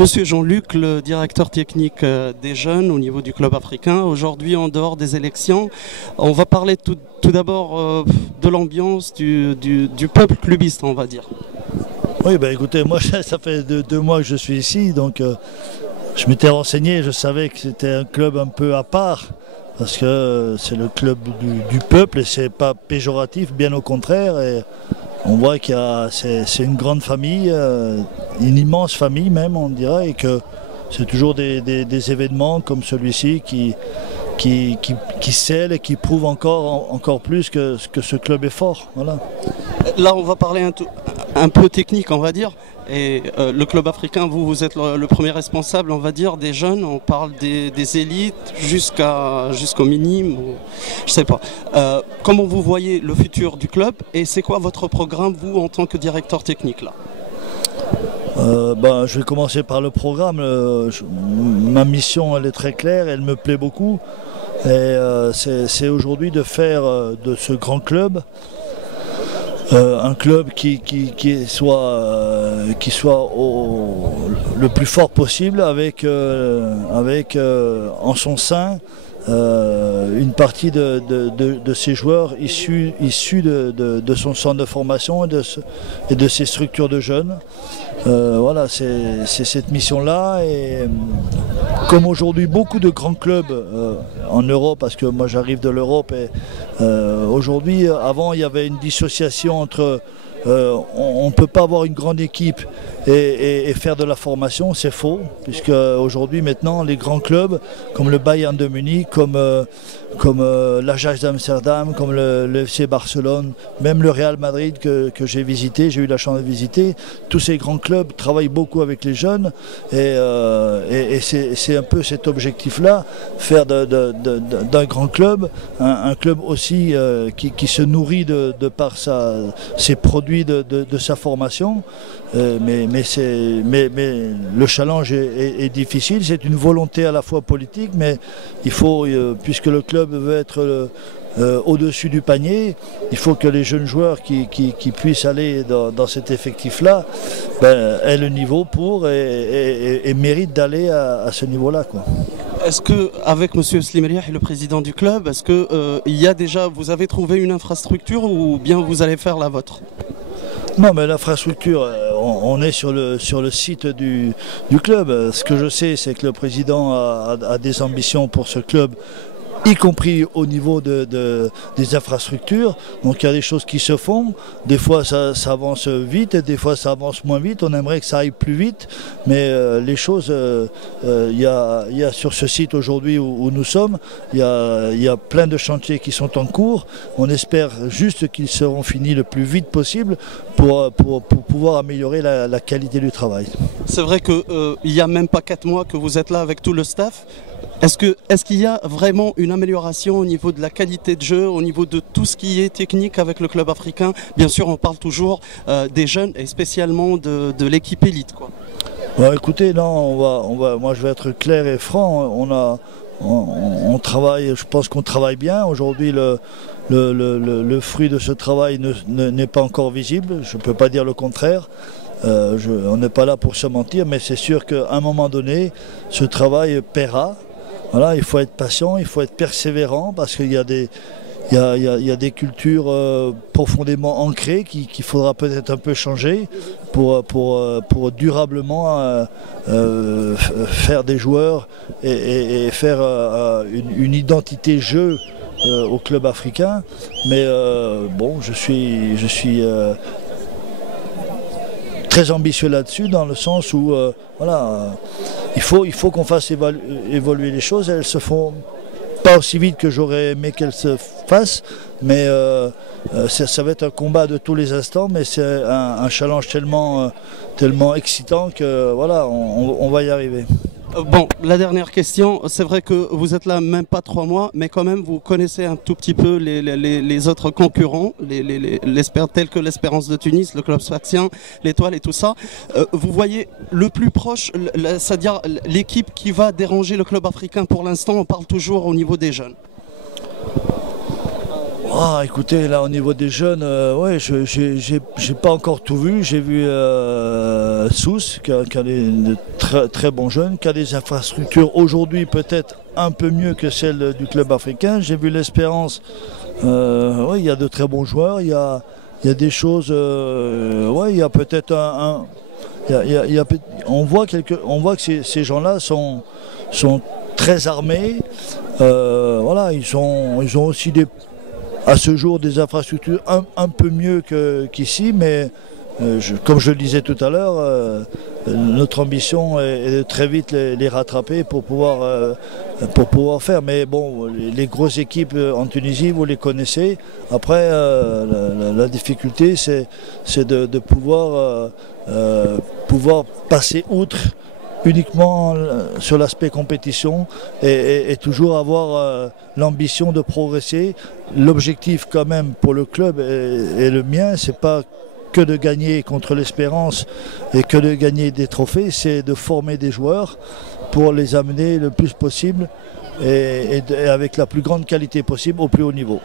Monsieur Jean-Luc, le directeur technique des jeunes au niveau du club africain, aujourd'hui en dehors des élections, on va parler tout d'abord de l'ambiance du peuple clubiste, on va dire. Oui, ben écoutez, moi ça fait deux mois que je suis ici, donc je m'étais renseigné, je savais que c'était un club un peu à part, parce que c'est le club du peuple et c'est pas péjoratif, bien au contraire. Et on voit c'est une grande famille, une immense famille même, on dirait, et que c'est toujours des événements comme celui-ci qui scellent et qui prouvent encore plus que ce club est fort. Voilà. Là, on va parler un peu technique, on va dire. Et le club africain, vous êtes le premier responsable, on va dire, des jeunes. On parle des élites jusqu'au minime, je sais pas. Comment vous voyez le futur du club et c'est quoi votre programme, vous, en tant que directeur technique là? Je vais commencer par le programme. Ma mission, elle est très claire, elle me plaît beaucoup. Et c'est aujourd'hui de faire de ce grand club un club qui soit le plus fort possible avec en son sein une partie de ses joueurs issus de son centre de formation et de ses structures de jeunes. Voilà, c'est cette mission-là. Et comme aujourd'hui beaucoup de grands clubs en Europe, parce que moi j'arrive de l'Europe, et aujourd'hui, avant il y avait une dissociation entre on ne peut pas avoir une grande équipe et faire de la formation, c'est faux, puisque aujourd'hui maintenant les grands clubs comme le Bayern de Munich, comme l'Ajax d'Amsterdam, comme le FC Barcelone, même le Real Madrid que j'ai visité, j'ai eu la chance de visiter, tous ces grands clubs travaillent beaucoup avec les jeunes et c'est un peu cet objectif-là, faire d'un grand club un club aussi qui se nourrit de par ses produits de sa formation, mais le challenge est difficile, c'est une volonté à la fois politique, mais il faut, puisque le club veut être au-dessus du panier, il faut que les jeunes joueurs qui puissent aller dans cet effectif-là aient le niveau pour et méritent d'aller à ce niveau-là, quoi. Est-ce que, avec M. Slimriah, le président du club, est-ce que vous avez trouvé une infrastructure ou bien vous allez faire la vôtre? Non, mais l'infrastructure, on est sur le site du club. Ce que je sais, c'est que le président a des ambitions pour ce club, y compris au niveau des infrastructures. Donc il y a des choses qui se font. Des fois ça avance vite et des fois ça avance moins vite. On aimerait que ça aille plus vite. Mais les choses, il y a sur ce site aujourd'hui où nous sommes, il y a plein de chantiers qui sont en cours. On espère juste qu'ils seront finis le plus vite possible pour pouvoir améliorer la qualité du travail. C'est vrai qu'il n'y a même pas 4 mois que vous êtes là avec tout le staff. Est-ce qu'il y a vraiment une amélioration au niveau de la qualité de jeu, au niveau de tout ce qui est technique avec le club africain? Bien sûr, on parle toujours des jeunes et spécialement de l'équipe élite, quoi. Bon, écoutez, non, moi je vais être clair et franc. On travaille, je pense qu'on travaille bien. Aujourd'hui, le fruit de ce travail n'est pas encore visible. Je ne peux pas dire le contraire. On n'est pas là pour se mentir, mais c'est sûr qu'à un moment donné, ce travail paiera. Voilà, il faut être patient, il faut être persévérant, parce qu'il y a des cultures profondément ancrées qu'il faudra peut-être un peu changer pour durablement faire des joueurs et faire une identité jeu au club africain. Mais bon, je suis très ambitieux là-dessus, dans le sens où voilà, il faut qu'on fasse évoluer les choses. Elles se font pas aussi vite que j'aurais aimé qu'elles se fassent, mais ça va être un combat de tous les instants, mais c'est un challenge tellement excitant que voilà, on va y arriver. Bon, la dernière question, c'est vrai que vous êtes là même pas 3 mois, mais quand même vous connaissez un tout petit peu les autres concurrents, tels que l'Espérance de Tunis, le Club Sfaxien, l'Étoile et tout ça. Vous voyez le plus proche, c'est-à-dire l'équipe qui va déranger le club africain pour l'instant, on parle toujours au niveau des jeunes. Ah, écoutez, là au niveau des jeunes, ouais, j'ai pas encore tout vu. J'ai vu Sousse qui a de très bons jeunes, qui a des infrastructures aujourd'hui peut-être un peu mieux que celles du club africain. J'ai vu l'Espérance, ouais, il y a de très bons joueurs, il y a des choses, ouais, il y a peut-être on voit que ces gens-là sont très armés. Voilà, ils ont aussi à ce jour des infrastructures un peu mieux qu'ici, mais comme je le disais tout à l'heure, notre ambition est de très vite les rattraper pour pouvoir faire. Mais bon, les grosses équipes en Tunisie, vous les connaissez. Après, la difficulté, c'est de pouvoir passer outre uniquement sur l'aspect compétition et toujours avoir l'ambition de progresser. L'objectif quand même pour le club et le mien, c'est pas que de gagner contre l'Espérance et que de gagner des trophées, c'est de former des joueurs pour les amener le plus possible et avec la plus grande qualité possible au plus haut niveau.